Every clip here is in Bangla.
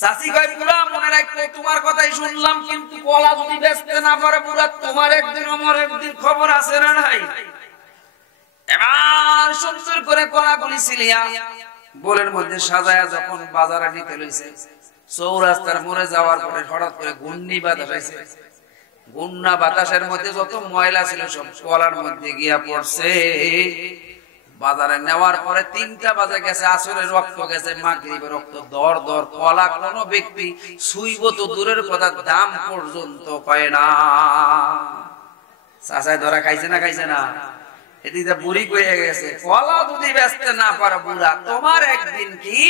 চাচি কয় বুড়া মনে রাখো তোমার কথাই শুনলাম, কিন্তু কলা যদি বেচতে না পারে বুড়া তোমার একদিন আমার একদিন খবর আছে না নাই? এবার সুন্দর করে কলাগুলি সিলিয়া বোলের মধ্যে সাজায়া যখন বাজারে নিতে লইছে, চৌরাস্তার মোড়ে যাওয়ার পরে হঠাৎ করে ঘূর্ণি বাতাস আইছে। ঘূর্ণা বাতাসের মধ্যে যত ময়লা ছিল সব কলার মধ্যে গিয়া পড়ছে। বাজারে নেওয়ার পরে 3টা বাজে গেছে, আসরের রক্ত গেছে, মাগরিবের রক্ত, দর দর কলা কোন ব্যক্তি ছুঁইব তো দূরের কথা, দাম পর্যন্ত কয় না। চাচাই ধরা খাইছে না খাইছে না? এদিকে বুড়ি কয়ে গেছে কলা যদি বেচতে না পারে বুড়া তোমার একদিন কি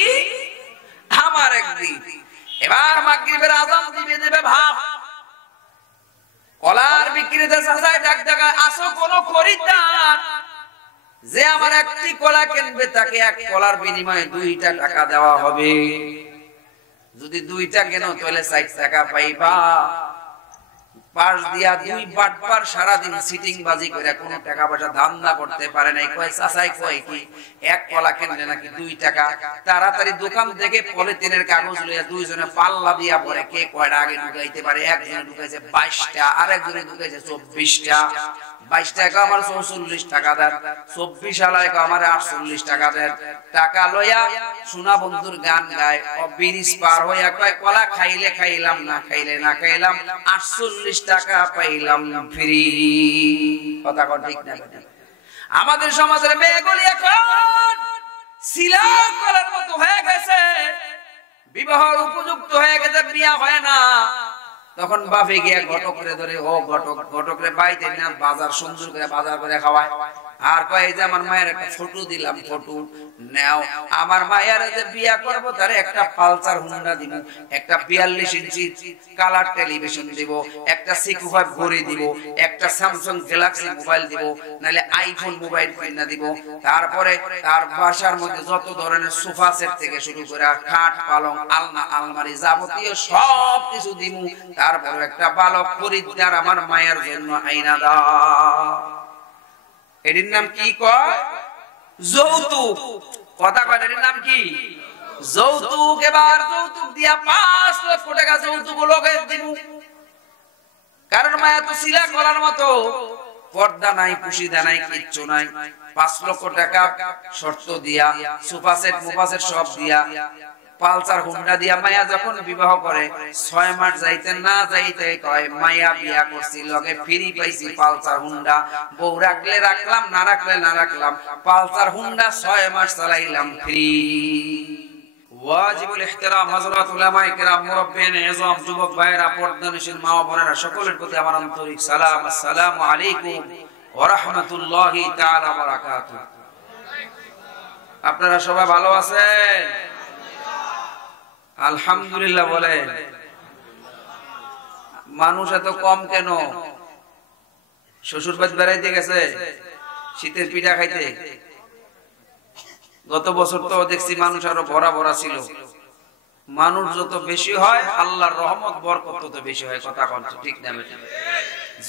আমার একদিন। এবার মাগরিবের আযান দিবে ভাব, কলার বিক্রিতে চাচাই ডাক ডাকা, আসো কোন খরিদ্দার যে আমার একটি কলা কিনবে তাকে এক কলার বিনিময়ে 2টা টাকা দেওয়া হবে। যদি 2টা কেনো তাহলে 60 টাকা পাইবা। পাশ দিয়া 2 বাটপার সারাদিন সিটিং বাজি করে কোন টাকা পয়সা ধান্দা করতে পারে নাই। কয় চাচাই কয় কি এক কলা কিনলে নাকি 2 টাকা। তাড়াতাড়ি দোকান থেকে পলিথিনের কাগজ লইয়া দুইজনে পাল্লা দিয়া পরে কে কয়টা আগে ঢুকাইতে পারে। একজনে ঢুকাইছে 22টা, আরেকজনে ঢুকাইছে 24টা। 22 টাকা আমার 44 টাকা দেন, 24 আলায় আমার 48 টাকা দেন। টাকা লইয়া সোনা বন্ধুর গান গায়, ব্রিজ পার হইয়া কয় কলা খাইলে খাইলাম, না খাইলে না খাইলাম, 48 টাকা পাইলাম ফ্রি। কথা কন ঠিক না? আমাদের সমাজের মেয়েগুলি এখন সিলাম কলার মতো হয়ে গেছে, বিবাহের উপযুক্ত হয়ে গেছে, বিয়া হয় না। তখন বাপে গিয়া ঘটক করে ধরে, ও ঘটক রে বাইতে না বাজার সুন্দর করে বাজার করে খাওয়ায়। আর কয় যে আমার মায়ের একটা ফটো দিলাম, ফটো নাও, আমার মায়ের যে বিয়া করব তারে একটা পালসার হুন্ডা দিব, একটা 42 ইঞ্চি কালার টেলিভিশন দিব, একটা সিকুফার ঘড়ি দিব, একটা স্যামসাং গ্যালাক্সি মোবাইল দিব, নালে আইফোন মোবাইল কিনা দিব। তারপরে তার বাসার মধ্যে যত ধরনের সোফা সেট থেকে শুরু করে খাট পালং আলনা আলমারি যাবতীয় সব কিছু দিব। তারপরে একটা বালক খরিদ্দার আমার মায়ের জন্য আইনা দাও। এটির নাম কি কয়? যৌতুক। কথা কয় এটির নাম কি? যৌতুক। এবার যৌতুক দিয়া 5 লক্ষ টাকা যৌতুক লোকে দিব। কারণ মায়া তো শিলা কলার মতো, পর্দা নাই, পুশিদা নাই, কিচ্ছু নাই। 5 লক্ষ টাকা শর্ত দিয়া সোফা সেট মোফা সেট সব দিয়া পালসার হুন্ডা দিয়া মায়া যখন বিবাহ করে 6 মাস যাইতে না যাইতে কয় মায়া বিয়া করছি, লগে ফ্রি পাইছি পালসার হুন্ডা। বউ রাখলে রাখলাম, না রাখলে না রাখলাম, পালসার হুন্ডা 6 মাস চালাইলাম ফ্রি। ওয়াজিবুল ইহতিরাম হযরত উলামায়ে কিরাম, মুরব্বিয়ান ইযম, যুবক ভাইরা, পর্দানিশীল মা ও বোনেরা, সকলের প্রতি আমার আন্তরিক সালাম। আসসালামু আলাইকুম ওয়া রাহমাতুল্লাহি তাআলা ওয়া বারাকাতুহু। আপনারা সবাই ভালো আছেন? আলহামদুলিল্লাহ বলেন। মানুষ এত কম কেন? শ্বশুর বাড়ি বেড়াইতে গেছে শীতের পিঠা খাইতে। গত বছর তো দেখছি মানুষ আরো ভরা ভরা ছিল। মানুষ যত বেশি হয় আল্লাহর রহমত বরকত তত বেশি হয়। কথা কন ঠিক না?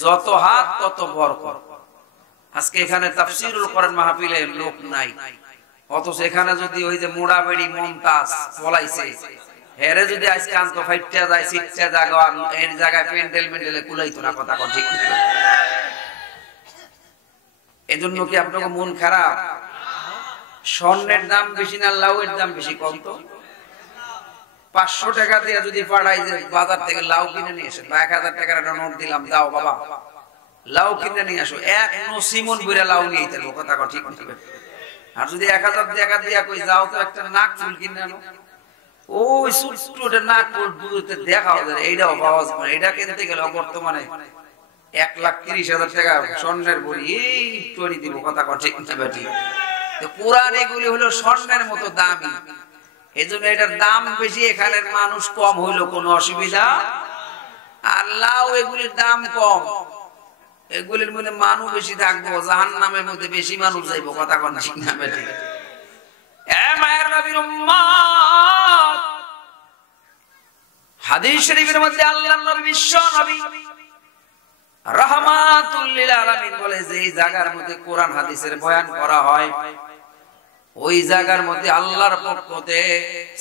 যত হাত তত বরকত। আজকে এখানে তাফসীরুল কোরআন মাহফিলে লোক নাই, অথচ এখানে যদি ওই যে মোড়া বেড়ি মমতাজ পলাইছে, হেরে যদি আজকে আন্ত ফাইটটা যায়, সিটটা জায়গা এর জায়গায় প্যান্ডেল মেন্ডেলে কুলাইতো না। কথা কন ঠিক না? এজন্য কি আপনাকে মন খারাপ? স্বর্ণের দাম বেশি না লাউয়ের দাম বেশি? কম তো। 500 টাকা দিয়ে যদি পাঠাই যে বাজার থেকে লাউ কিনে নিয়ে এসে, বা 1000 টাকার একটা নোট দিলাম, দাও বাবা লাউ কিনে নিয়ে আসো, এক নসিমন বুড়া লাউ নিয়ে যাবো। কথা কন ঠিক না? আর যদি 1000 টাকা দিয়া কই যাও তো একটা নাক চুল কিনে আনো, ওই সুটটা নাক চুল দুধতে দেখাও যায়, এইটাও পাওয়া যায় না। এটা কিনতে গেলে বর্তমানে 1,30,000 টাকা স্বর্ণের বড়ি এই তৈরি দিব। কথা কন ঠিক না? পুরান এগুলি হলো স্বর্ণের মতো দামি, এজন্য এটার দাম বেশি। এখানের মানুষ কম হইলো কোনো অসুবিধা। আর লাউ এগুলির দাম কম, এগুলির মধ্যে মানুষ বেশি থাকবো, জাহান্নামের মধ্যে বেশি মানুষ যাইবো। কথা কন ঠিক না? এ মায়ের নবীর উম্মত, হাদিস শরীফের মধ্যে আল্লাহর নবী বিশ্ব নবী রাহমাতুল লিল আলামিন বলে যে এই জায়গার মধ্যে কোরআন হাদিসের বয়ান করা হয়, ওই জায়গার মধ্যে আল্লাহর পক্ষ থেকে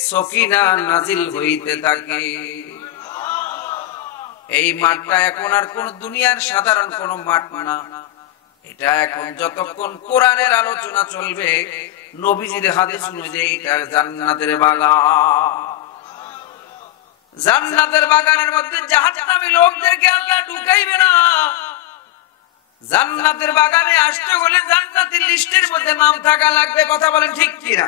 সকিনা নাজিল হইতে থাকে। এই মাঠটা এখন আর কোন দুনিয়ার সাধারণ কোন মাঠ না, এটা এখন যতক্ষণ কোরআনের আলোচনা চলবে, নবীজির হাদিস অনুযায়ী এটা জান্নাতের বাগান। জান্নাতের বাগানের মধ্যে জাহান্নামী লোকদেরকে আল্লাহ ঢুকাইবে না। জান্নাতের বাগানে আসতে হলে জান্নাতের লিস্টের মধ্যে নাম থাকা লাগবে। কথা বলেন ঠিক কিনা?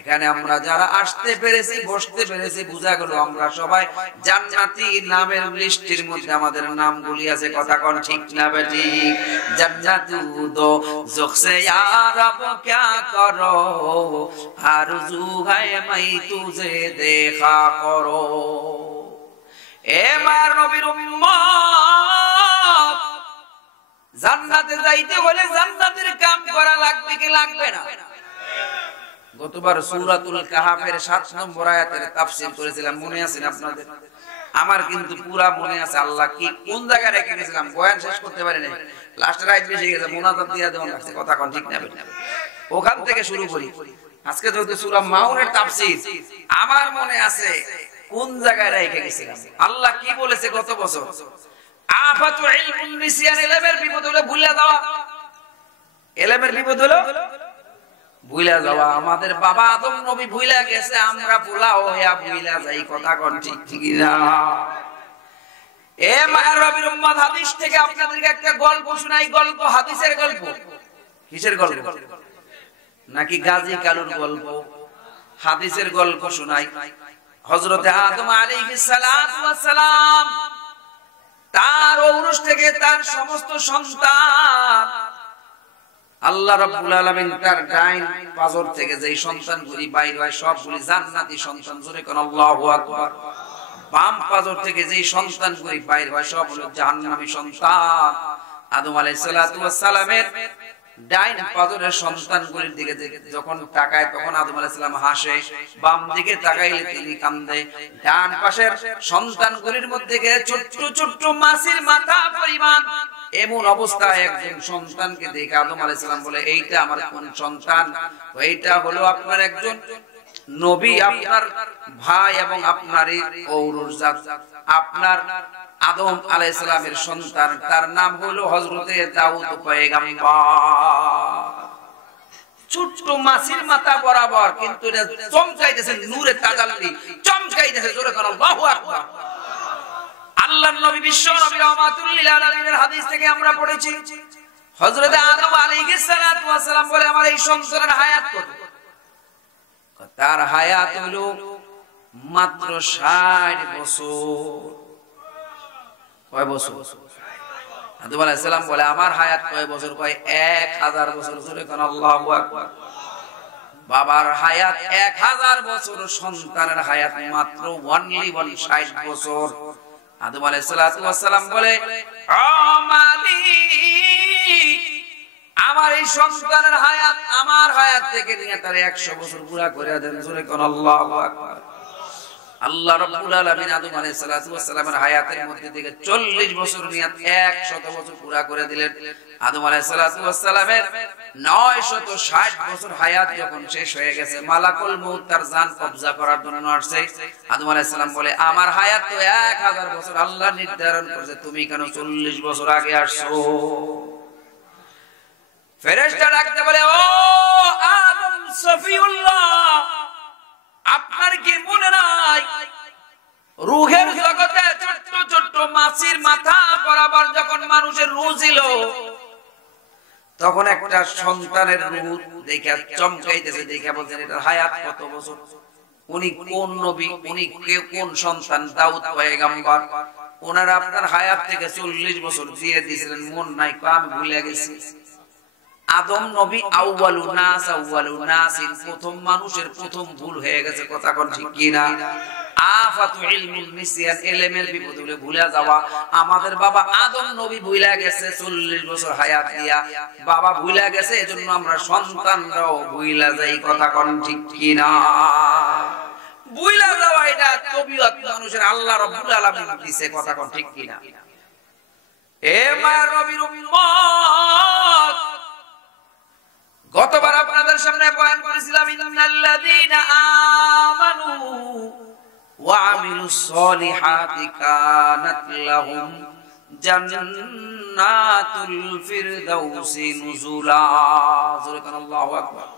এখানে আমরা যারা আসতে পেরেছি, বসতে পেরেছি, বুঝা গেল আমরা সবাই জান্নাতি নামের লিস্টের মধ্যে আমাদের নামগুলি আছে। কথা কোন ঠিক না বেটি? জান্নাতু দো জখসে ইয়া রব क्या करो आरज़ू है मैं तुझे देखा करो। এ মার নবীর উম্মত, জান্নাতে যাইতে হলে জান্নাতের কাম করা লাগবে কি লাগবে না? গতবার সূরাতুল কাহাফের 7 নম্বর আয়াতের তাফসীর করেছিলাম, মনে আছে আপনাদের? আমার কিন্তু পুরা মনে আছে। আল্লাহ কি কোন জায়গায় রেখে গেছিলাম, বয়ান শেষ করতে পারি নাই, লাস্টের আয়াত বেশি গেছে, মুনাজাত দিয়া দেওয়া লাগছে। কথা কোন ঠিক না? ওখান থেকে শুরু করি। আজকে যেহেতু সূরা মাউনের তাফসীর, আমার মনে আছে কোন জায়গায় রেখে গেছিলাম। আল্লাহ কি বলেছে গত বছর? আফাতু ইলমুন নিসিয়ান, ইলমের বিপদ হলো ভুলে যাওয়া। ইলমের বিপদ হলো ভুলে যাওয়া। আমাদের বাবা আদম নবী ভুলে গেছে, আমরা ভুলা হইয়া ভুলে যাই। কথা কোন ঠিক ঠিক না? এ মায়ের নবীর উম্মত, হাদিস থেকে আপনাদেরকে একটা গল্প শোনাই। গল্প হাদিসের গল্প। কিসের গল্প? নাকি গাজী কালুর গল্প? হাদিসের গল্প শোনাই। হযরতে আদম আলাইহিস সালাতু ওয়াস সালাম, তার ঔরস থেকে তার সমস্ত সন্তান, আল্লাহ রাব্বুল আলামিন তার ডাইন পাজর থেকে যেই সন্তানগুলি বাইর হয় সবগুলি জান্নাতি সন্তান। জোরে কোন আল্লাহু আকবার। বাম পাজর থেকে যেই সন্তানগুলি বাইর হয় সব হলো জাহান্নামী সন্তান। আদম আলাইহিস সালাতু ওয়াস সালামের ডাইন পাজরের সন্তানগুলির দিকে যখন তাকায় তখন আদম আলাইহিস সালাম হাসে, বাম দিকে তাকাইলে তিনি কান্দে। ডান পাশের সন্তানগুলির মধ্যে ছোট্ট ছোট্ট মাছের মাথা পরিমাণ এমন অবস্থায় একজন সন্তানকে দেখে আদম আলাইহিস সালাম বলে, এইটা আমার কোন সন্তান? এইটা হলো আপনার একজন নবী, আপনার ভাই এবং আপনারই ঔরস জাত, আপনার আদম আলাইহিস সালামের সন্তান, তার নাম হলো হযরতে দাউদ পয়গম্বর। ছোট্ট মাছের মাথা বরাবর, কিন্তু এটা চমকাইতেছে নূরে তাজাল্লি, চমকাইতেছে। জোরে কোন আল্লাহু আকবার। আল্লাহর নবী বিশ্ব নবী রাহমাতুল লিল আলামিনের হাদিস থেকে আমরা পড়েছি, হযরত আদম আলাইহিস সালাতু ওয়াস সালাম বলে, আমার এই সন্তানের হায়াত কত? তার হায়াত হলো মাত্র 60 বছর। কয় বছর? আদম আলাইহিস সালাম বলে, আমার হায়াত কয় বছর? কয় 1000 বছর। জোরে কোন আল্লাহু আকবার। বাবার হায়াত 1000 বছর, সন্তানের হায়াত মাত্র অনলি 60 বছর। আদম আলাইহিস সালাতু ওয়াস সালাম বলে, ও মালিক, আমার এই সন্তানের হায়াত আমার হায়াত থেকে নিয়ে তার 100 বছর পুরা করে দেন। জোরে কোন আল্লাহু আকবার। আল্লাহ রাব্বুল আলামিন আদম আলাইহিস সালাতু ওয়াস সালামের হায়াতের মধ্যে থেকে 40 বছর নিয়ে 100 বছর পুরা করে দিলেন। আদম আলাইহিস সালাতু ওয়াস সালামের 960 বছর হায়াত যখন শেষ হয়ে গেছে, মালাকুল মউত তার জান কবজা করার জন্য আসছে। আদম আলাইহিস সালাম বলে, আমার হায়াত তো 1000 বছর, আল্লাহ নির্ধারণ করেছে, তুমি কেন 40 বছর আগে আসছো? ফেরেশতা ডাকতে বলে, ও আদম সফিউল্লাহ, আপনার কি মনে নাই রূহের জগতে ছোট্ট ছোট্ট মাছের মাথা বরাবর যখন মানুষের রূহ ছিল, তখন একটা সন্তানের রূহ দেখে চমকাইতেছে, দেখে বলছেন এটার হায়াত কত বছর? উনি কোন নবী? উনি কোন সন্তান? দাউদ পয়গম্বর। ওনারা আপনার হায়াত থেকে 40 বছর দিয়ে দিয়েছিলেন, মন নাই? আমি ভুলে গেছি। আদম নবী আউয়ালুন নাস, প্রথম মানুষের প্রথম ভুল হয়ে গেছে। কথা কোন ঠিক কি না? আফাতু ইলমুল নিসিয়ান, ইলমের বিপদ হলে ভুলে যাওয়া। আমাদের বাবা আদম নবী ভুলে গেছে 40 বছর হায়াত দিয়া, বাবা ভুলে গেছে, এজন্য আমরা সন্তানরাও ভুলে যাই। কথা কোন ঠিক কি না? ভুলে যাওয়া এটা তবিয়ত মানুষের, আল্লাহ রাব্বুল আলামিন দিয়েছে। কথা কোন ঠিক কি না? এ মায়ের নবীর উম্মত, গতবার আপনাদের সামনে বয়ান করেছিলাম ইন্নাল্লাযীনা আমানু ওয়া আমিলুস সলিহাতি কানাত লাহুম জান্নাতুল ফিরদাউসি নুজুলা। সুবহানাল্লাহু আকবার।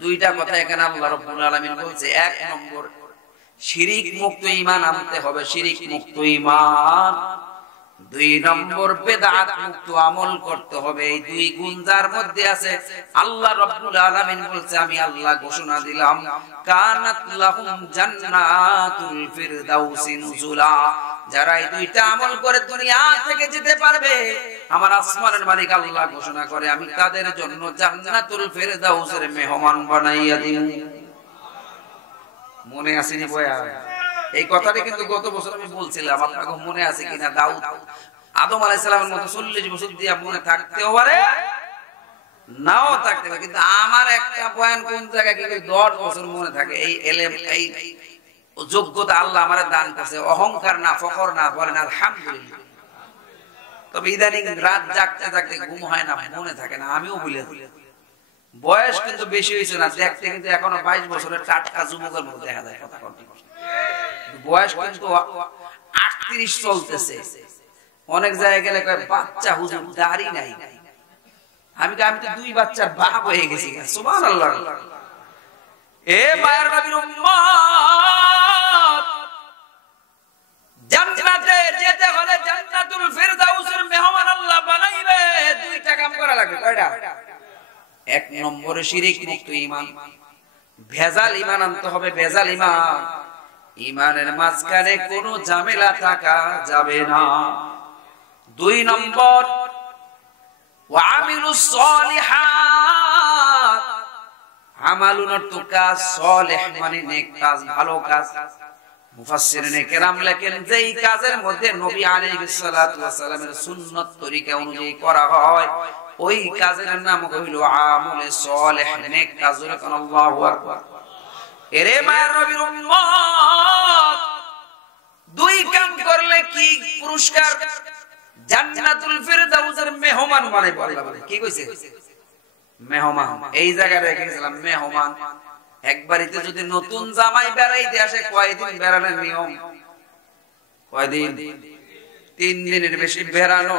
দুইটা কথা এখানে আল্লাহ রাব্বুল আলামিন বলছে। এক নম্বর, শিরিক মুক্ত ঈমান আনতে হবে, শিরিক মুক্ত ঈমান। দুই নম্বর, বেদাত মুক্ত আমল করতে হবে। এই দুই গুণ যার মধ্যে আছে, আল্লাহ রাব্বুল আলামিন বলছে আমি আল্লাহ ঘোষণা দিলাম কানাত লাহুম জান্নাতুল ফিরদাউসি নুজুলা। যারা এই দুইটা আমল করে দুনিয়া থেকে যেতে পারবে, আমার আসমানের মালিক আল্লাহ ঘোষণা করে আমি তাদের জন্য জান্নাতুল ফিরদাউসের মেহমান বানাইয়া দিই। মনে আসেনি বয়া? এই কথাটা কিন্তু গত বছর আমি বলছিলাম, আপনাকে মনে আছে কিনা? দাউদ আদম আলাইহিস সালামের মতো 40 বছর দিয়া মনে থাকতেও পারে, নাও থাকতে পারে, কিন্তু আমার একটা বয়ান কোন জায়গায় কি 10 বছর মনে থাকে। এই এলেম, এই যোগ্যতা আল্লাহ আমারে দান করেছে। অহংকার না, ফখর না, বলেন আলহামদুলিল্লাহ। তবে ইদানিং রাত জাগতে জাগতে ঘুম হয় না, মনে থাকে না, আমিও ভুলে যাই। বয়স কিন্তু বেশি হয়েছে না, দেখতে কিন্তু এখনো 22 বছরের টাটকা যুবকের মতো দেখা যায়। কথা বলতে বয়স কিন্তু 38 চলতেছে। অনেক জায়গায় গেলে কয় বাচ্চা হুজুর, দাড়ি নাই। আমি তো 2 বাচ্চার বাপ হয়ে গেছি। সুবহানাল্লাহ। এ মায়ের নবীর উম্মত, জান্নাতে যেতে হলে জান্নাতুল ফিরদাউসের মেহমান আল্লাহ বানাইবে। দুইটা কাম করা লাগবে। কয়টা? এক নম্বরে শিরিক মুক্ত ঈমান, ভেজাল ঈমান আনতে হবে। ভেজাল ঈমান, ঈমানের মাঝখানে কোনো ঝামেলা থাকা যাবে না। 2 নম্বর, ওয়া আমিলুস সলিহাত। আমালুন অর্থ কাজ, সলিহ মানে নেক কাজ, ভালো কাজ। মুফাসসিরিনে কেরাম লেখেন যেই কাজের মধ্যে নবী আলাইহিস সালাতু ওয়াস সালামের সুন্নাত তরিকা অনুযায়ী করা হয়, ওই কাজের নাম হইল আমলে সলিহ, নেক কাজ। আল্লাহু আকবার। এরে মায়ের নবীর উম্মত, 2 কাম করলে কি পুরস্কার? জান্নাতুল ফিরদাউসের মেহমান মানে বলে। কি কইছে? মেহমান। এই জায়গায় রেখে গেছিলাম মেহমান। একবারিতে যদি নতুন জামাই বেড়াইতে আসে, কয়দিন বেড়ানোর নিয়ম? কয়দিন? 3 দিনের বেশি বেড়ানো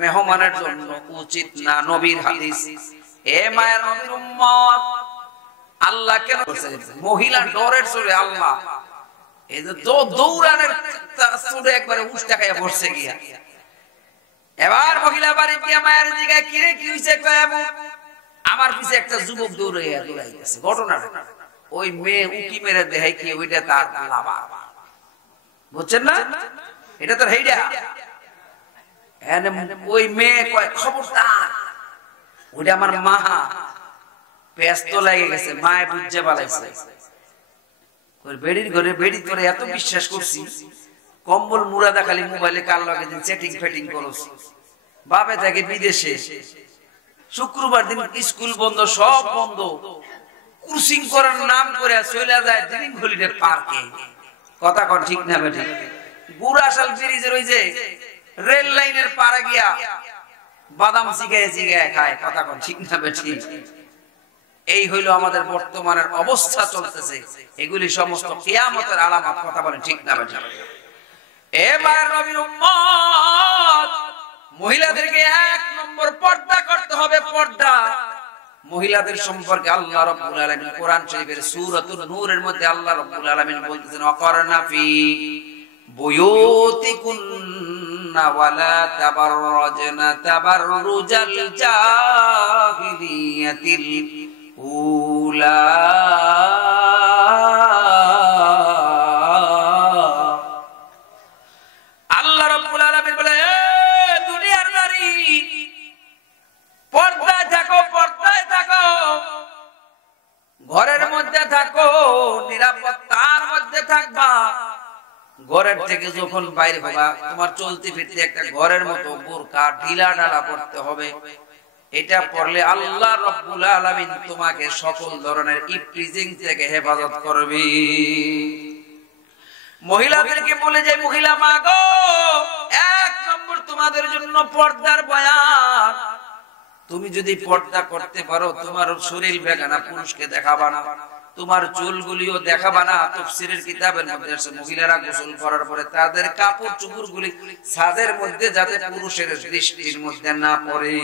মেহমানের জন্য উচিত না, নবীর হাদিস। এ মায়ের নবীর উম্মত, আল্লাহ কেন বলেছে? মহিলা ডরের চোরে আল্লাহ এই যে দৌড়ানোর চোরে একবারে উষ্টা খাইয়া পড়ছে গিয়া। এবার মহিলা বাড়ি গিয়া মায়ের দিকে কিরে কি হইছে? কয় আমার পিছে একটা যুবক দৌড়াইতেছে। ঘটনাটা ওই মেয়ে উকি মেরে দেখাই কি ওইটা তার লাভা, বুঝছেন না? এটা তো হেইডা। ওই মেয়ে কয় খবরদার, ওইটা আমার মা, ব্যস্ত লাগে গেছে, মায়ে বুঝে পালাইছে। বেড়ির ঘরে বেড়ি তোরে এত বিশ্বাস করছি, কম্বল মুরাদা খালি মোবাইলে কাল লাগে দিন সেটিং ফেটিং করছ। বাপে থাকে বিদেশে, শুক্রবার দিন স্কুল বন্ধ, সব বন্ধ, ক্রুসিং করার নাম করে চলে যায় ড্রিম হলিডে পার্কে। কথা কন ঠিক না বেঠি? বুড়াশাল ব্রিজের ওই যে রেল লাইনের পারে গিয়া বাদাম জিগায় জিগায় খায়। কথা কন ঠিক না বেঠি? এই হইল আমাদের বর্তমানের অবস্থা চলতেছে। এগুলি সমস্ত কিয়ামতের আলামত। কথা বলেন ঠিক না বেঠি? এ মায়ের নবীর উম্মত, মহিলাদেরকে 1 নম্বর পর্দা করতে হবে। পর্দা। মহিলাদের সম্পর্কে আল্লাহ রাব্বুল আলামিন কোরআন শরীফের সূরাতুন নূরের মধ্যে আল্লাহ রাব্বুল আলামিন বলতেছেন, ওয়াকারনা ফি বুয়ুতিকুন্না ওয়ালা তাবাররাজনা তাবাররুজাল জাহিলিয়াতিল উলা। আল্লাহ রাব্বুল আলামিন বলে, দুনিয়ার নারী পর্দায় থাকো, পর্দায় থাকো, ঘরের মধ্যে থাকো, নিরাপত্তার মধ্যে থাকবা। ঘরের থেকে যখন বাইরে হবা, তোমার চলতে ফিরতে একটা ঘরের মতো বোরকা ঢিলা ঢালা পড়তে হবে। এটা পড়লে আল্লাহ রাব্বুল আলামিন তোমাকে সকল ধরনের ইফটিজিং থেকে হেফাজত করবে। মহিলাদেরকে বলে যায়, মহিলা মা গো, 1 নম্বর তোমাদের জন্য পর্দার বয়ান। তুমি যদি পর্দা করতে পারো তোমার শরীর বেগানা পুরুষকে দেখাবা না, তোমার চুলগুলিও দেখাবা না। তাফসীরের কিতাবের মধ্যে আছে মহিলারা গোসল করার পরে তাদের কাপড় চোপড়গুলি ছাদের মধ্যে যাতে পুরুষের দৃষ্টির মধ্যে না পড়ে।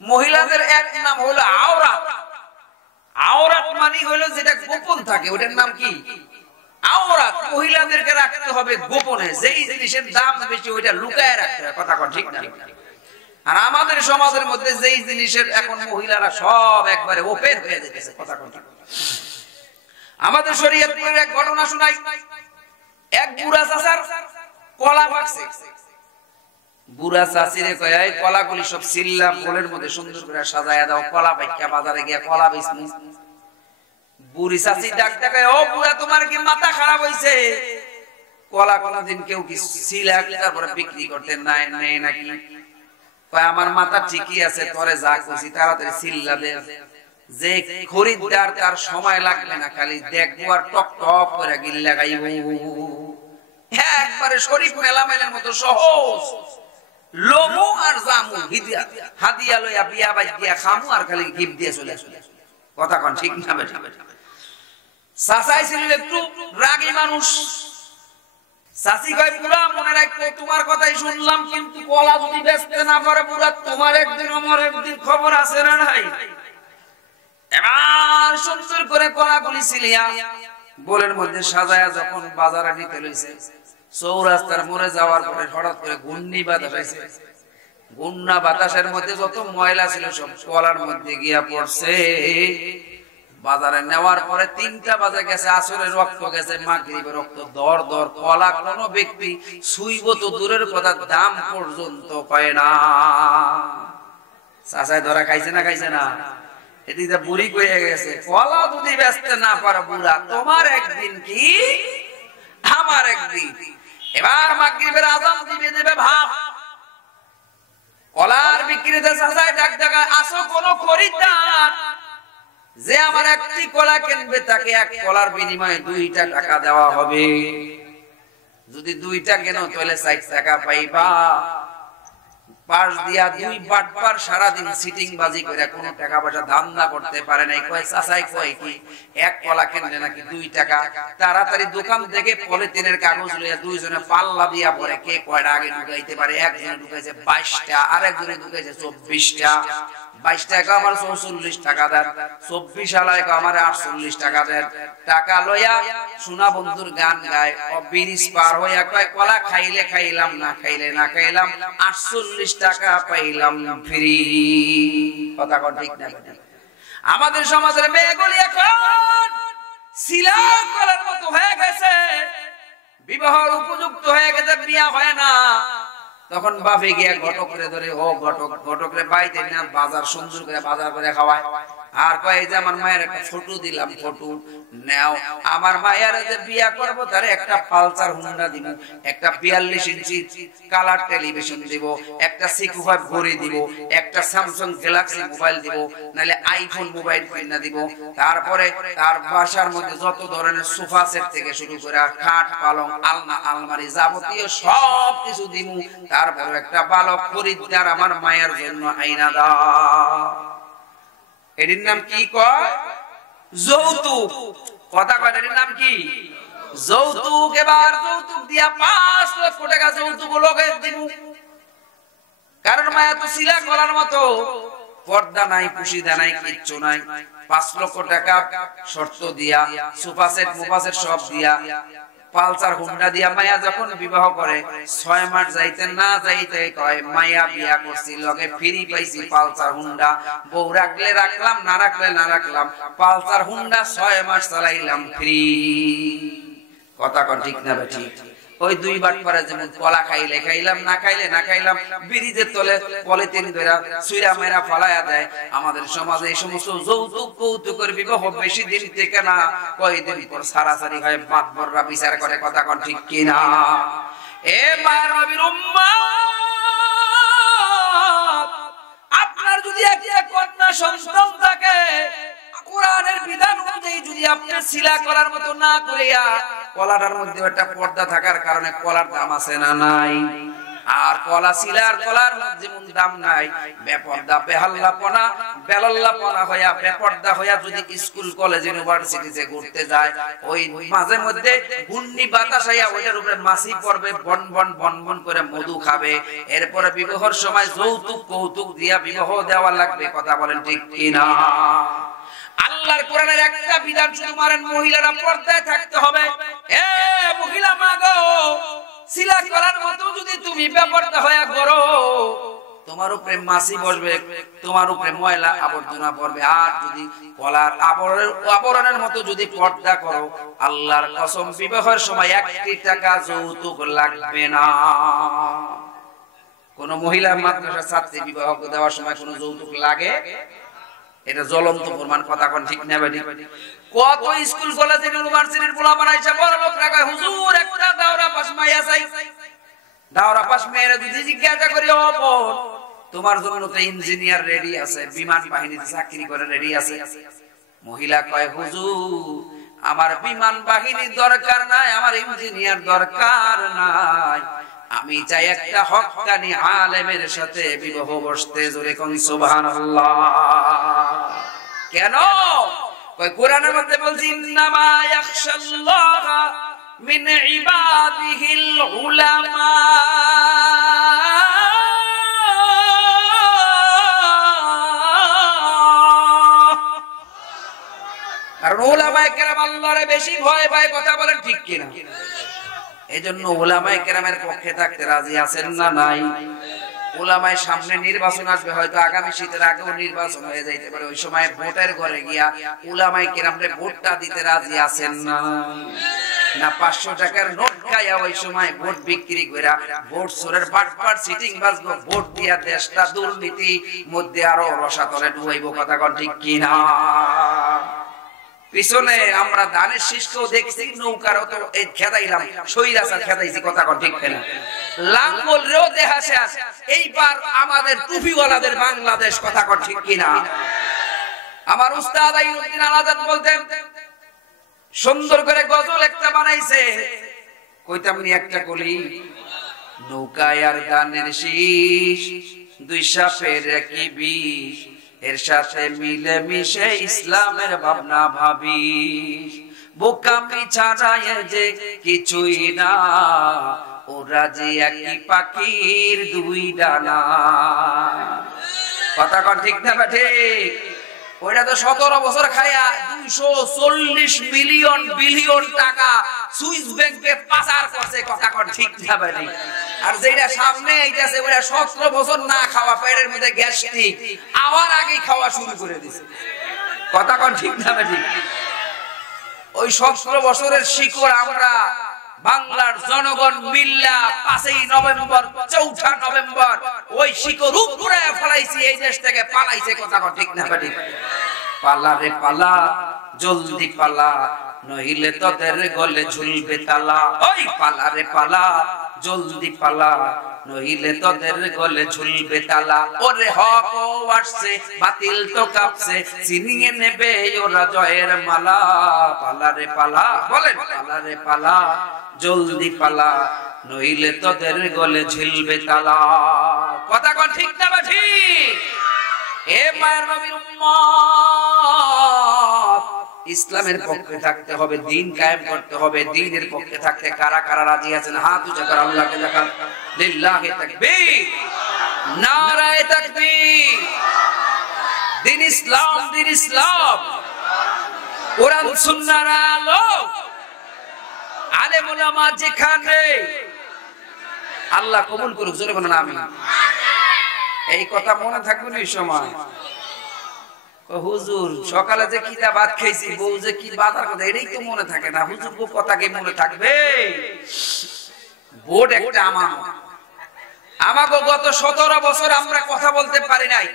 মহিলাদের এক নাম হলো আওরাত। আওরাত মানে হলো যেটা গোপন থাকে, ওটার নাম কি? আওরাত। মহিলাদেরকে রাখতে হবে গোপনে, যেই জিনিসের দাম বেশি ওইটা লুকায় রাখতে হবে। কথা ঠিক না? আর আমাদের সমাজের মধ্যে যেই জিনিসের এখন মহিলারা সব একবারে ওপেন হয়ে যেতেছে। কথা ঠিক। আমাদের শরীয়তের এক ঘটনা শোনাই। এক বুড়া চাচার কলা পাকছে। বুড়া চাচিরে কয়, এই কলাগুলি সব সিল্লা বোলের মধ্যে সুন্দর করে সাজায়া দাও, কলা পাইকা বাজারে গিয়া কলা বেচমু। বুড়ি চাচি ডাক ডাকে, ও বুড়া তোমার কি মাথা খারাপ হইছে? কলা কোনদিন কেউ কি সিলা তারপরে বিক্রি করতে নাই নেই নাকি? কয় আমার মাথা ঠিকই আছে, তোরে যা কইছি তাড়াতাড়ি সিল্লা দে, যে খরিদ্দার তার সময় লাগবে না, খালি দেখবো আর টক টক করে গিল্লা গাইব। একবারে শরীফ মেলামেলের মতো সহজ। লমু আর জামু হাদিয়া লইয়া বিয়া বাজ দিয়া খামু আর খালি গিফট দিয়ে চলে আসলে। কথা কোন ঠিক না? বেটা চাচাই ছিলেন একটু রাগী মানুষ। চাচি কয়, বুড়া মনে রাখো তোমার কথাই শুনলাম, কিন্তু কলা যদি বেচতে না পারে বুড়া, তোমার একদিন আমার একদিন খবর আছে না নাই? এবার সুন্দর করে কলাগুলি সিলিয়া বোলের মধ্যে সাজায়া যখন বাজারে নিতে লইছে, চৌরাস্তার মোড়ে যাওয়ার পরে হঠাৎ করে ঘূর্ণি বাতাস আইছে। ঘূর্ণা বাতাসের মধ্যে যত ময়লা ছিল সব কলার মধ্যে গিয়া পড়ছে। বাজারে নেওয়ার পরে 3টা বাজে গেছে, আসরের রক্ত গেছে, মাগরিবের রক্ত, দর দর কলা কোন ব্যক্তি ছুইব তো দূরের কথা, দাম পর্যন্ত পায় না। চাচাই ধরা খাইছে না? খাইছে না? এদিকে বুড়ি কয়ে গেছে, কলা যদি বেচতে না পারো বুড়া, তোমার একদিন কি আমার একদিন। এবার মাগরিবের আযান দিবে দেবে ভাব। কলার বিক্রিতে চাচাই ডাক ডাকায়, আসো কোন খরিদ্দার যে আমার একটি কলা কিনবে তাকে এক কলার বিনিময়ে 2টা টাকা দেওয়া হবে। যদি 2টা কেনো তাহলে 60 টাকা পাইবা। পাশ দিয়া 2 বাটপার সারাদিন সিটিং বাজি করে কোনো টাকা পয়সা ধান্দা করতে পারে নাই। কয় চাচাই কয় কি এক কলা কিনলে নাকি 2 টাকা। তাড়াতাড়ি দোকান থেকে পলিথিনের কাগজ লইয়া দুইজনে পাল্লা দিয়া পরে কে কয়টা আগে ঢুকাইতে পারে। একজনে ঢুকাইছে 22টা, আরেকজনে ঢুকাইছে 24টা। 22 টাকা আমার 44 টাকা দেন, 24 আলায় আমার 48 টাকা দেন। টাকা লইয়া সোনা বন্ধুর গান গায়, ব্রিজ পার হইয়া কয় কলা খাইলে খাইলাম, না খাইলে না খাইলাম, 48 টাকা পাইলাম ফ্রি। কথা কোন ঠিক না? আমাদের সমাজের মেয়েগুলি এখন শিলা কলার মতো হয়ে গেছে, বিবাহের উপযুক্ত হয়ে গেছে, বিয়া হয় না। তখন বাপে গিয়া ঘটক রে ধরে, ও ঘটক, ঘটক রে বাইতে না বাজার সুন্দর করে বাজার করে খাওয়ায়। আর কয় যে আমার মায়ের একটা ফটো দিলাম, ফটো নাও, আমার মায়ের যে বিয়া করবো তার একটা পালসার হুন্ডা দিব, একটা 42 ইঞ্চি কালার টেলিভিশন দিব, একটা 65 ঘড়ি দিব, একটা স্যামসাং গ্যালাক্সি মোবাইল দিব, নাহলে আইফোন মোবাইল কিনা দিব। তারপরে তার বাসার মধ্যে যত ধরনের সোফা সেট থেকে শুরু করে খাট পালং আলনা আলমারি যাবতীয় সব কিছু দিব। তারপর একটা ভালো খরিদ্দার আমার মায়ের জন্য আইনা দাও। এর নাম কি কয়? যৌতুক। কথা কয়, এর নাম কি? যৌতুক। এবার যৌতুক দিয়া 5 লক্ষ টাকা যৌতুক লোকে দিব। কারণ মায়া তো শিলা কলার মতো, পর্দা নাই, পুশিদা নাই, কিচ্ছু নাই। 5 লক্ষ টাকা শর্ত দিয়া, সোফা সেট মোফা সেট সব দিয়া, পালসার হুন্ডা দিয়া মায়া যখন বিবাহ করে 6 মাস যাইতে না যাইতে কয় মায়া বিয়া করছি, লগে ফ্রি পাইছি পালসার হুন্ডা। বউ রাখলে রাখলাম, না রাখলে না রাখলাম, পালসার হুন্ডা 6 মাস চালাইলাম ফ্রি। কথা কোন ঠিক না? ঠিক। ওই 2 বাট পরে যেমন কলা খাইলে খাইলাম, না খাইলে না খাইলাম, ব্রিজের তলে পলিথিন ধরে সুইরা মেরা ফালায়া দেয়। আমাদের সমাজে এই সমস্ত যৌতুক কৌতুকের বিবাহ বেশি দিন থেকে না, কয়দিন পর সারাসারি হয়, মাতবররা বিচার করে। কথা কোন ঠিক কিনা? এ মায়ের নবীর উম্মত, আপনার যদি একটা কন্যা সন্তান থাকে, কোরআনের বিধান অনুযায়ী যদি আপনি শিলা কলার মতো না করিয়া, কলাটার মধ্যে একটা পর্দা থাকার কারণে কলার দাম আছে না নাই? আর কলা সিলার কলার যেমন দাম নাই, বেপর্দা বেহাল্লাপনা বেলাল্লাপনা হইয়া বেপর্দা হইয়া যদি স্কুল কলেজ ইউনিভার্সিটিতে ঘুরতে যায়, ওই মাঝে মধ্যে ঘূর্ণি বাতাস হইয়া ওইটার উপরে মাছি পড়বে, বন বন বন বন করে মধু খাবে, এরপরে বিবাহের সময় যৌতুক কৌতুক দিয়া বিবাহ দেওয়া লাগবে। কথা বলেন ঠিক কিনা? আল্লাহর কোরআনের একটা বিধান শুধু মারেন, মহিলারা পর্দায় থাকতে হবে। এ মহিলা মা গো, সিলা করার মতো যদি তুমি বেপরদা হয়ে করো, তোমার উপরে মাছি বসবে, তোমার উপরে ময়লা আবর্জনা পড়বে। আর যদি কলার আবরণের মতো যদি পর্দা করো, আল্লাহর কসম বিবাহের সময় 1 টাকা যৌতুক লাগবে না। কোন মহিলা মাদ্রাসা ছাত্রী বিবাহ দেওয়ার সময় কোন যৌতুক লাগে? এটা জ্বলন্ত প্রমাণ। কথা কোন ঠিক না বেটি? কত স্কুল কলেজ ইউনিভার্সিটির পোলা বানাইছে, বড় লোক রাখা, হুজুর একটা দাওরা পাস মাইয়া চাই। দাওরা পাস মেয়েরা যদি জিজ্ঞাসা করি, ও বোন তোমার জন্য তো ইঞ্জিনিয়ার রেডি আছে, বিমান বাহিনীতে চাকরি করে রেডি আছে। মহিলা কয়, হুজুর আমার বিমান বাহিনীর দরকার নাই, আমার ইঞ্জিনিয়ার দরকার নাই, আমি চাই একটা হক্কানি আলেমের সাথে বিবাহ বসতে। জোরে কোন সুবহানাল্লাহ। কেন? কই কোরআনের মধ্যে বলছি, ইন্নামা ইয়াখশাল্লাহা মিন ইবাদিহিল উলামা। কারণ উলামায়ে কেরাম আল্লাহরে বেশি ভয় পায়। কথা বলেন ঠিক কিনা? এজন্য উলামায়ে কেরামের পক্ষে থাকতে রাজি আছেন না নাই? উলামায়ে সামনে নির্বাচন আসবে, হয়তো আগামী শীতের আগেও নির্বাচন হয়ে যাইতে পারে, ওই সময় ভোটের ঘরে গিয়া উলামায়ে কেরামরে ভোটটা দিতে রাজি আছেন না? না 500 টাকার নোট খাইয়া ওই সময় ভোট বিক্রি কইরা ভোট চোরের বাটপার সিটিং বাজবো, ভোট দিয়া দেশটা দুর্নীতি মধ্যে আরো রসাতলে ডুবাইব। কথা কোন ঠিক কিনা? পিছনে আমরা ধানের শীষকেও দেখছি, নৌকারও তো এই খেদাইলাম, সইরাসার খেদাইছি। কথা কোন ঠিক কিনা? লাঙ্গল রেও দেখা শেষ, এইবার আমাদের টুপিওয়ালাদের বাংলাদেশ। কথা কোন ঠিক কিনা? আমার উস্তাদ আইনুদ্দিন আলাজাদ বলতেন, সুন্দর করে গজল একটা বানাইছে, কইতাম নি একটা কলি, নৌকায় আর ধানের শীষ দুই সাপের একই বিষ, এর সাথে মিলে মিশে ইসলামের ভাবনা ভাবিস, বোকামি ছাড়াই যে কিছুই না, ওরা যে একই পাখির 2 ডানা। কথা কোন ঠিক না ঠিক? ওইটা তো 17 বছর খায়া 240 মিলিয়ন বিলিয়ন টাকা সুইস ব্যাংকে পাচার করছে। কথা কোন ঠিক না ঠিক? আর যেটা সামনে আইতাছে ওইটা 17 বছর না খাওয়া, পেটের মধ্যে গ্যাস্ট্রিক আওয়ার আগে খাওয়া শুরু করে দিছে। কথা কোন ঠিক না ঠিক? ওই 17 বছরের শিকড় আমরা বাংলার জনগণ মিল্লা 5ই নভেম্বর 4 নভেম্বর ওই শিকড় উপরে ফলাইছি, এই দেশ থেকে পালাইছে। কথা কোন ঠিক না ঠিক? পালা রে পালা, জলদি পালা, নইলে তোদের গলে ঝুলবে তালা। ওই পালা রে পালা, জলদি পালা, নইলে তোদের গলে ঝুলবে তালা। ওরে হক আসছে, বাতিল তো কাঁপছে, চিনিয়ে নেবে ওরা জয়ের মালা। পালা রে পালা, বলেন পালা রে পালা, জলদি পালা, নইলে তোদের গলে ঝুলবে তালা। কথা কোন ঠিক না ঠিক? এ মায়ের নবীর উম্মত, ইসলামের পক্ষে থাকতে হবে, দ্বীন কায়েম করতে হবে। দ্বীনের পক্ষে থাকতে কারা কারা রাজি আছেন? হাত উঁচু করে আল্লাহকে দেখান। লিল্লাহি তাকবীর, নারায়ে তাকবীর। দ্বীন ইসলাম, দ্বীন ইসলাম, কোরআন সুন্নাহর আলো, আলেম ওলামা যেখানে। আল্লাহ কবুল করুক। জোরে বলেন আমিন। এই কথা মনে থাকবে না এই সময়। হুজুর সকালে যে কি ভাত খাইছি, বউ যে কি বাজার কথা, এটাই তো মনে থাকে না। হুজুর গো কথা কি মনে থাকবে? ভোট একটা আমাকে গত 17 বছর আমরা কথা বলতে পারি নাই,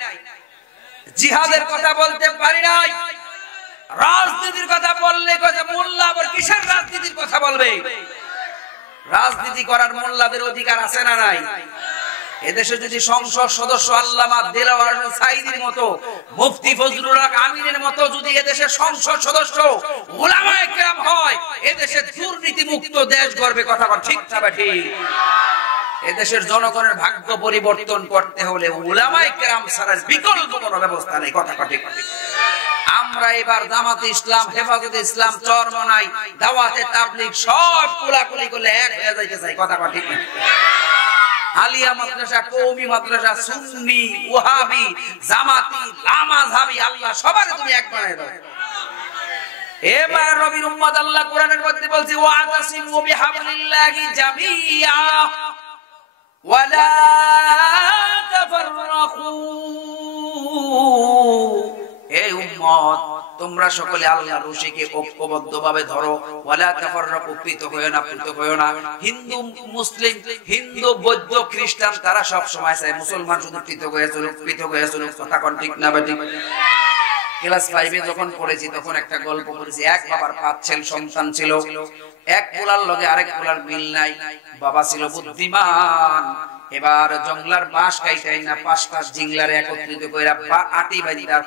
জিহাদের কথা বলতে পারি নাই। রাজনীতির কথা বললে মোল্লা আবার কিসের রাজনীতির কথা বলবে? রাজনীতি করার মোল্লাদের অধিকার আছে না নাই? এদেশে যদি সংসদ সদস্য আল্লামা দেলাওয়ার হোসেন সাঈদীর মতো, মুফতি ফজলুল হক আমিনের মতো যদি এদেশে সংসদ সদস্য উলামায়ে কেরাম হয়, এদেশে দুর্নীতি মুক্ত দেশ গড়বে। কথা ঠিক না ঠিক? এদেশের জনগণের ভাগ্য পরিবর্তন করতে হলে উলামায়ে কেরাম ছাড়া বিকল্প কোনো ব্যবস্থা নেই। কথা ঠিক। আমরা এবার জামাতে ইসলাম, হেফাজতে ইসলাম, চরমনাই, দাওয়াতে তাবলীগ সব কোলাকুলি করলে এক হয়ে যাইতে চাই। কথা ঠিক। আলিয়া মাদ্রাসা, কওমি মাদ্রাসা, সুন্নি, ওয়াহাবি, জামাতি, লামাযহাবি, আল্লাহ সবার তুমি এক বানায় দাও। এবার নবীর উম্মত আল্লাহ কোরআনের মধ্যে বলছে ওয়াতাসিমু বিহাবলিল্লাহি জামিআ ওয়ালা তাফাররাকু। হে উম্মত, তোমরা সকলে আল্লাহর রশিকে ঐক্যবদ্ধভাবে ধরো। ওয়ালা তাফাররাকু, পৃথক হয়ো না। হিন্দু মুসলিম, হিন্দু বৌদ্ধ খ্রিস্টান তারা সব সময় চায় মুসলমান শুধু পৃথক হয়ে চলুক। কথা কোন ঠিক না বেঠিক? ক্লাস 5 এ যখন পড়েছি তখন একটা গল্প করেছি। এক বাবার 5 ছেলে সন্তান ছিল। এক পোলার লগে আরেক পোলার মিল নাই। বাবা ছিল বুদ্ধিমান। এবার জঙ্গলার বাঁশ কাইটাই না 5টা জিংলারে একত্রিত কইরা আটি বাইদা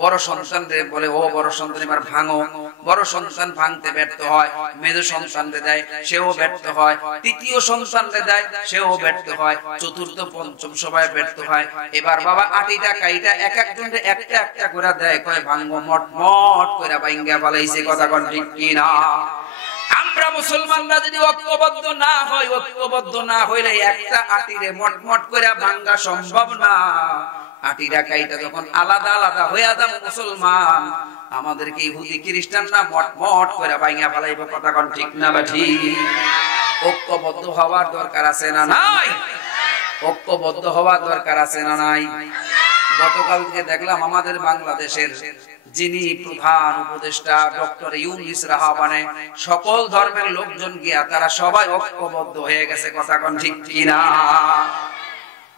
বড় সন্তানরে বলে, ও বড় সন্তান এবার ভাঙো। বড় সন্তান ভাঙতে ব্যর্থ হয়। মেজ সন্তানরে দেয়, সেও ব্যর্থ হয়। তৃতীয় সন্তানরে দেয়, সেও ব্যর্থ হয়। চতুর্থ পঞ্চম সবাই ব্যর্থ হয়। এবার বাবা আটিটা কাইটা এক একজনরে একটা একটা করে দেয়, কয় ভাঙো। মট করে ভাঙ্গা ফলাইছে। কথা কোন ঠিক কি না? আমরা মুসলমানরা যদি ঐক্যবদ্ধ না হইলে একটা আটিরে মট করে ভাঙ্গা সম্ভব না। আটিরা কাইটা যখন আলাদা আলাদা হইয়া যাব মুসলমান, আমাদেরকে ইহুদি খ্রিস্টানরা মট করে ভাঙ্গা ফলাইবে। কথা কোন ঠিক না বেঠি? ঐক্যবদ্ধ হওয়ার দরকার আছে না নাই? ঐক্যবদ্ধ হওয়ার দরকার আছে না নাই? গতকাল থেকে দেখলাম আমাদের বাংলাদেশের যিনি প্রধান উপদেষ্টা ডক্টর ইউনূস রাহাবানে সকল ধর্মের লোকজন গিয়া তারা সবাই ঐক্যবদ্ধ হয়ে গেছে। কথা কোন ঠিক কিনা?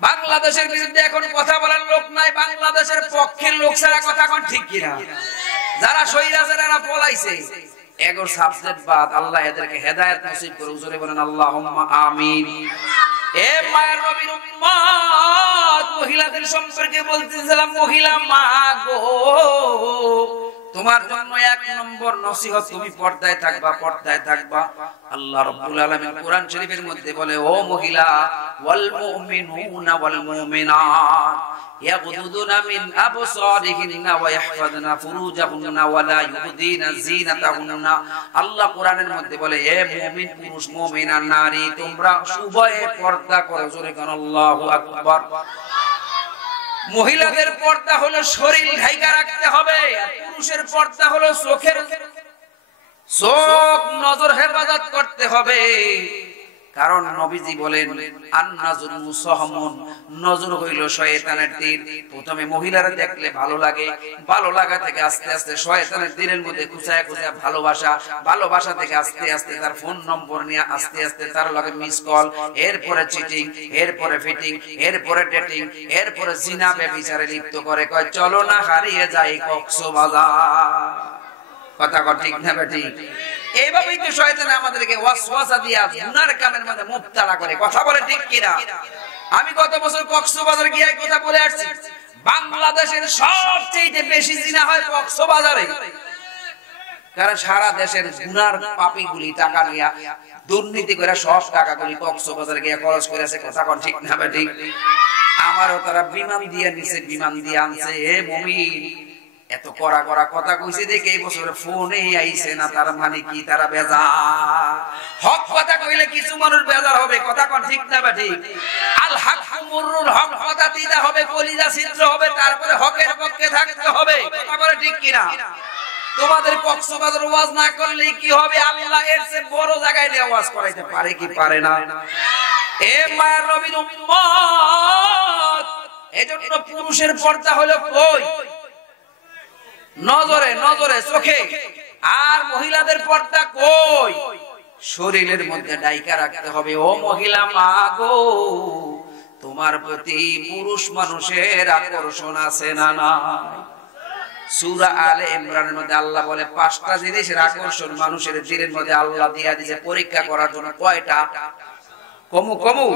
বাংলাদেশের বিরুদ্ধে এখন কথা বলার লোক নাই, বাংলাদেশের পক্ষের লোক ছাড়া। কথা কোন ঠিক কিনা? যারা স্বৈরাচারীরা পলাইছে এগোর সাবজেক্ট বাদ, আল্লাহ এদেরকে হেদায়েত নসিব করে। জোরে বলেন আল্লাহুম্মা আমিন। এ মায়ের নবীর উম্মত, মহিলাদের সম্পর্কে বলতেছিলাম, মহিলা মা গো, তোমার জন্য এক নম্বর নসিহত, তুমি পর্দায় থাকবা। আল্লাহ রাব্বুল আলামিন কোরআন শরীফের মধ্যে বলে, ও মহিলা, ওয়াল মুমিনুনা ওয়াল মুমিনাত ইয়াগুদুনা মিন আবসারিহিন্না ওয়া ইয়াহফাযনা ফুরুজাহুন্না ওয়া লা ইউবদিনা যিনাতাহুন্না। আল্লাহ কোরআনের মধ্যে বলে, হে মুমিন পুরুষ, মুমিনা নারী, তোমরা উভয়ে পর্দা করো। জোরে বলেন আল্লাহু আকবার। মহিলাদের পর্দা হলো শরীর ঢাকা রাখতে হবে, আর পুরুষের পর্দা হলো চোখ নজর হেফাজত করতে হবে। কারণ নবীজি বলেন, আন-নাজরু মুসাহমুন, নজর হইল শয়তানের তীর। প্রথমে মহিলারা দেখলে ভালো লাগে, ভালো লাগা থেকে আস্তে আস্তে শয়তানের তীরের মধ্যে খুঁচায় ভালোবাসা থেকে আস্তে আস্তে তার ফোন নম্বর নিয়ে আস্তে আস্তে তার লগে মিস কল, এরপরে চিটিং, এরপরে ফিটিং, এরপরে ডেটিং, এরপরে জিনা ব্যভিচারে লিপ্ত করে। কয় চলো না হারিয়ে যাই কক্সবাজার। কথা ঠিক না ঠিক? এইভাবেই তো শয়তান আমাদেরকে ওয়াসওয়াসা দিয়া গুনার কামের মধ্যে মুবতালা করে। কথা বলে ঠিক কিনা? আমি গত বছর কক্সবাজার গিয়ে কথা বলে আসছি, বাংলাদেশের সবচেয়ে বেশি জিনা হয় কক্সবাজারে। কারণ সারা দেশের গুনার পাপীগুলি টাকা নিয়া দুর্নীতি করে সব টাকাগুলি কক্সবাজারে গিয়ে খরচ করেছে। কথা ঠিক না ঠিক? আমারও তারা বিমান দিয়ে নিছে, বিমান দিয়ে আনছে। হে মুমিন, এত করা কথা কইছে দেখে এই বছর ফোনে আইছে না, তার মানে কি তারা বেজার? হক কথা কইলে কিছু মানুষ বেজার হবে। কথা কোন ঠিক না ঠিক? আল হাক্কু মুররুল, হক কথা দিতে হবে, কলিজা ছিদ্র হবে, তারপরে হকের পক্ষে থাকতে হবে। কথা বলে ঠিক কিনা? তোমাদের কক্সবাজার ওয়াজ না করলে কি হবে? আল্লাহ এর চেয়ে বড় জায়গায় নিয়ে ওয়াজ করাইতে পারে কি পারে না? এ মায়ের নবীর উম্মত, এজন্য পুরুষের পর্দা হলো কই? নজরে চোখে। আর মহিলাদের পর্দা কই? শরীরের মধ্যে ডাইকা রাখতে হবে। ও মহিলা মা গো, তোমার প্রতি পুরুষ মানুষের আকর্ষণ আছে না নাই? সূরা আলে ইমরানের মধ্যে আল্লাহ বলে 5টা জিনিসের আকর্ষণ মানুষের দিলের মধ্যে আল্লাহ দিয়া দিয়েছে পরীক্ষা করার জন্য। কয়টা? কমু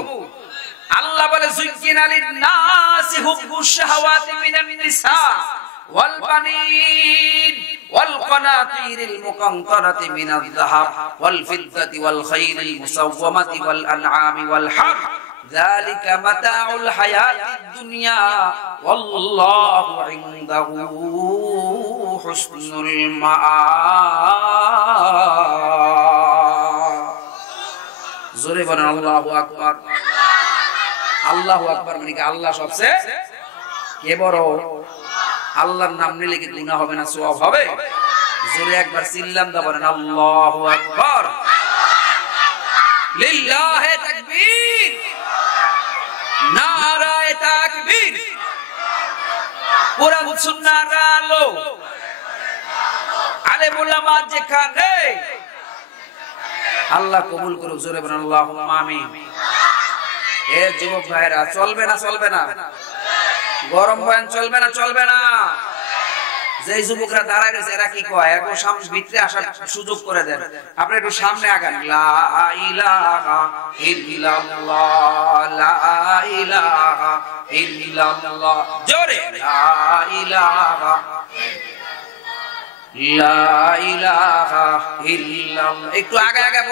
আল্লাহ বলে, যুজ্জিনা লিন-নাসি হুব্বুশ শাহাওয়াতি মিনান নিসা ওয়াল বানিন ওয়াল কানাতিরিল মুকান্তারাতি মিনাল যাহাব ওয়াল ফিদ্দাতি ওয়াল খাইলিল মুসাওওয়ামাতি ওয়াল আনআমি ওয়াল হারথ যালিকা মাতাউল হায়াতিদ দুনিয়া ওয়াল্লাহু ইনদাহু হুসনুল মাআব। জোরে বলেন আল্লাহু আকবার। আল্লাহু আকবার মানে কি আল্লাহ সবচেয়ে কে বড়? আল্লাহর নাম নিলে কি গুনাহ হবে না, সওয়াব হবে? জোরে একবার চিল্লাম দা বলেন আল্লাহু আকবার। লিল্লাহি তাকবীর, নারায়ে তাকবীর। কোরআন সুন্নাহর আলো, আলেম উলামা যেখানে। আল্লাহ কবুল করুক। জোরে বলেন আল্লাহুম্মা আমিন। এ যুবক ভাইরা, চলবে না চলবে না, গরম বয়ান চলবে না চলবে না। যে যুবকরা দাঁড়ায় গেছে এরা কি কয়, এরকম সামনে ভিতরে আসার সুযোগ করে দেন। আপনি একটু সামনে আগান। লা ইলাহা ইল্লাল্লাহ, লা ইলাহা ইল্লাল্লাহ। জোরে লা ইলাহা, লা ইলাহা ইল্লাল্লাহ। একটু আগে আগে